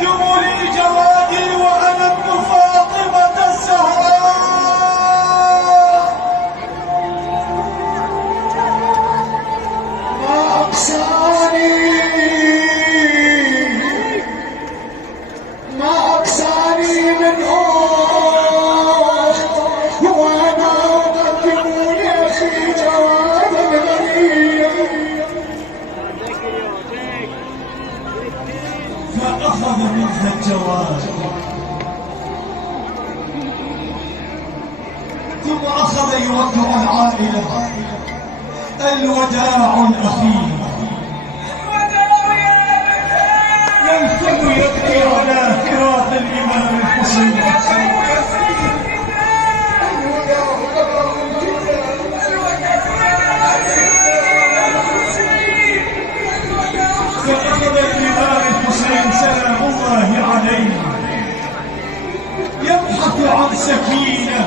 جملي جوادي وأنا ابن فاطمة الزهراء. ما أقساني من أخت وأنا أقدم لأخي جواد غنيا. فأخذ منها الجواد ثم أخذ يودع العائلة. الوداع الأخير. يلفت يبكي على فراق الإمام الحسين. فأخذ الإمام الحسين سلام الله عليه يبحث عن سكينة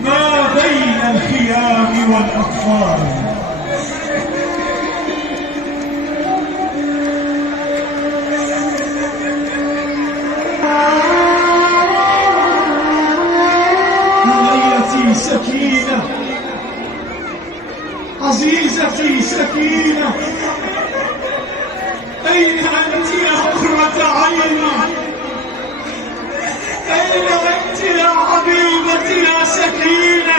ما بين الخيام والأطفال. بنيتي سكينة، عزيزتي سكينة، أين أنت يا قرة عيني؟ أين أنت يا حبيبتي يا سكينة؟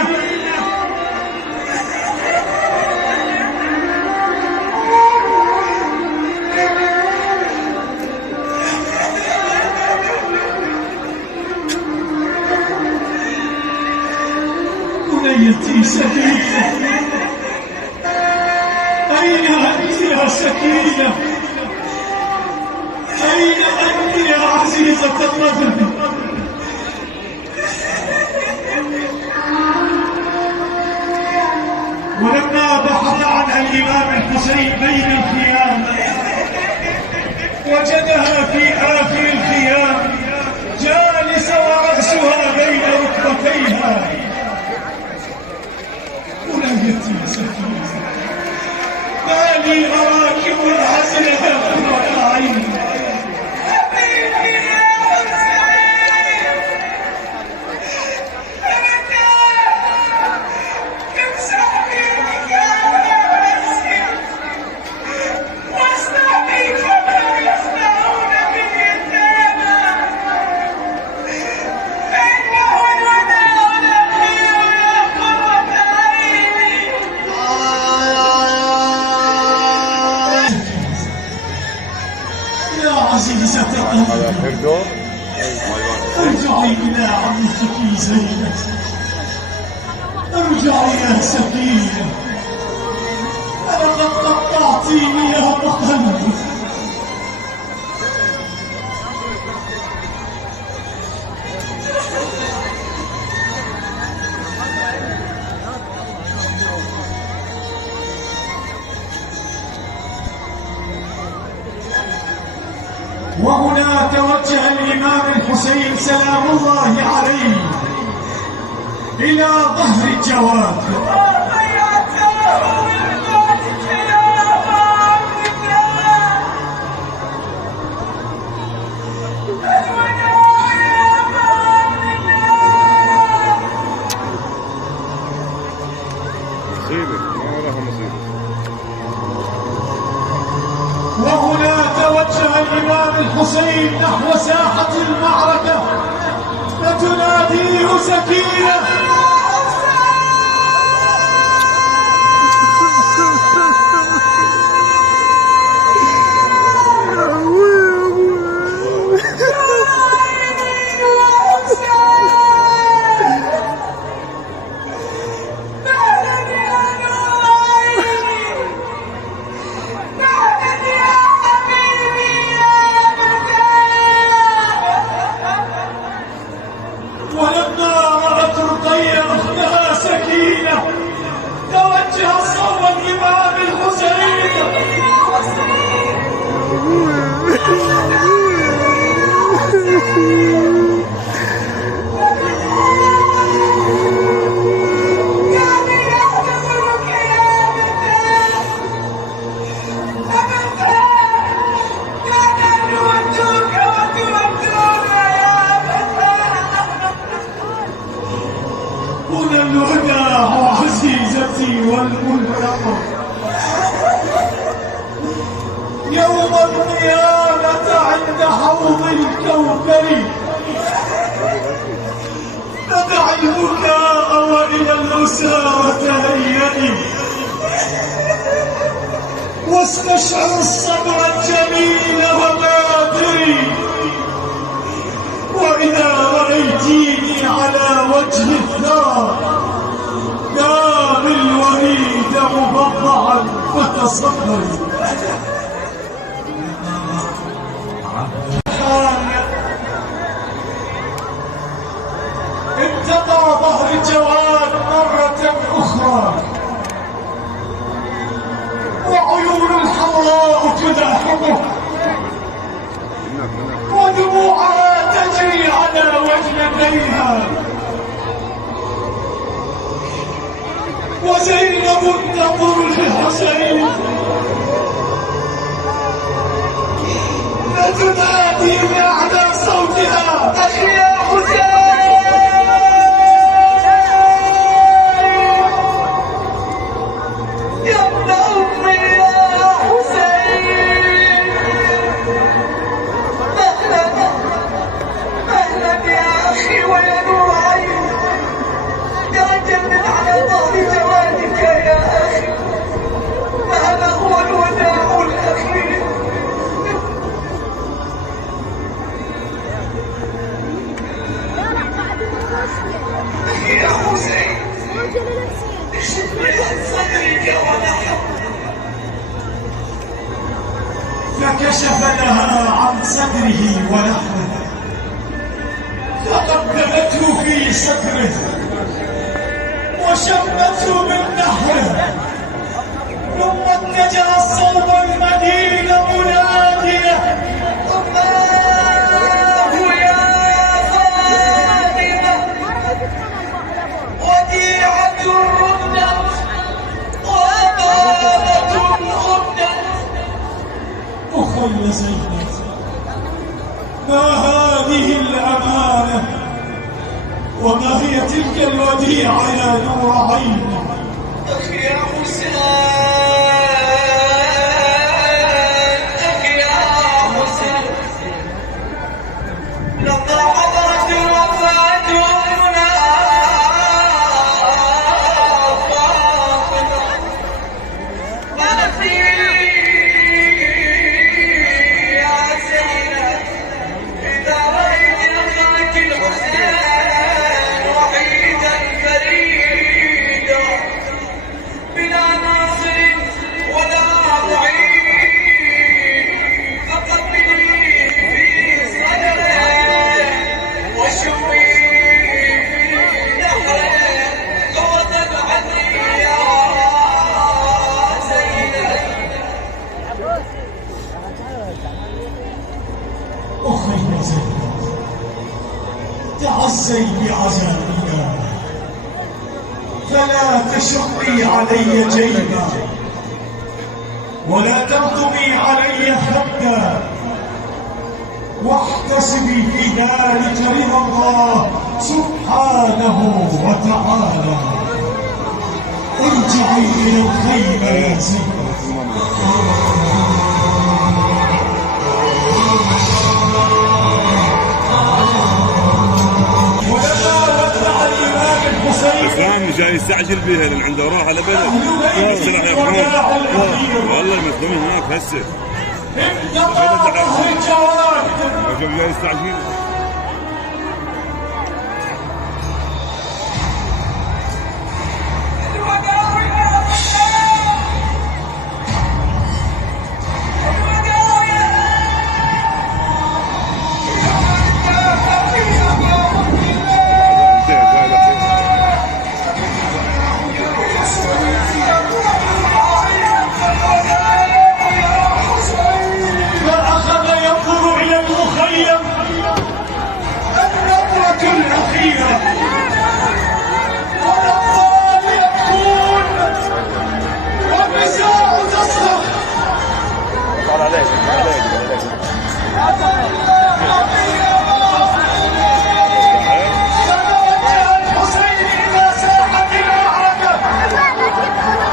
بنيتي سكينة، أين أنت يا سكينة؟ أين أنت يا عزيزة الرجل؟ ولما بحث عن الإمام الحسين بين الخيام وجدها في آخر الخيام جالسة ورأسها بين ركبتيها. بنيتي سكينة، ما لي أراك منحسرة يا قرة عيني؟ عزيزة الأمل، ارجعي إلى عمتك زينب، ارجعي يا سكينة، لقد قطعتيني يا قلبي. وهنا توجه الإمام الحسين سلام الله عليه إلى ظهر الجواد. وهنا توجه الإمام الحسين نحو ساحة المعركة فتناديه سكينة. ولما رأت رقية يوم القيامة عند حوض الكوثر ندع البكاء وإلى الأسارة تهيئي واستشعر الصبر الجميل وبادري وإذا رأيتيني على وجه الثرى نام الوريد مبضعا فتصبري. انتظر ظهر الجواد مرة أخرى وعيون الحمراء تلاحقه ودموعها تجري على وجنتيها وزينب تنظر للحسين فتنادي بأعلى صوتها أخي يا حسين يا ابن أمي يا حسين مهلا يا أخي ويا نور عيني تعجبت على ظهر جوادك يا أخي فهذا هو الوداع الأخير. أخي يا حسين اشد صدرك ونحن فكشف لها عن صدره ولحمه فقبلته في صدره وشمته من نحره ثم اتجه الصوب المدينة مناديا الله يا فاطمة وديعة ردت وأمانة غدت. أخي زينب ما هذه الأمانة وما هي تلك الوديعة يا نور عيني؟ أخي يا حسين أخي يا حسين لما حضرت الوفاة أمنا فاطمة قالت لي يا زينب إذا رأيت أخاك الحسين وحيدا فريدا بلا ناصر ولا معين فقبلي في صدره وشوي في نحره غضب عني يا زينب. أخي زينب تعزي بعزائنا فلا تشقي علي جيبا ولا تلطمي علي خدا واحتسبي في ذلك رضا الله سبحانه وتعالى. ارجعي الى الخيمه يا زينب. إسلام جاي يستعجل بها لأن عنده روح على بلد السلاح يفرون والله المسلمين هناك هسه جاي يستعجل.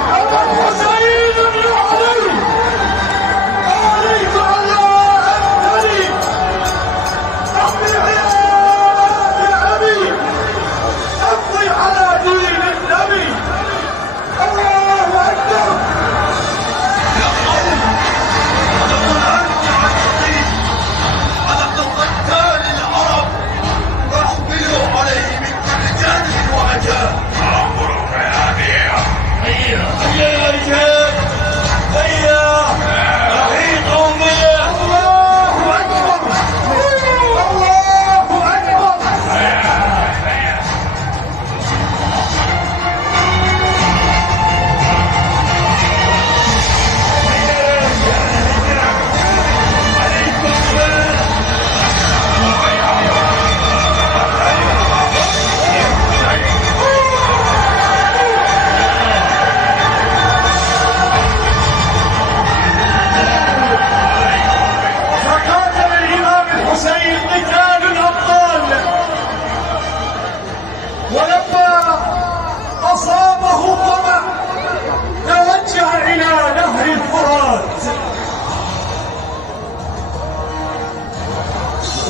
الحسين بن علي عليك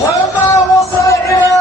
ولما وصل إلى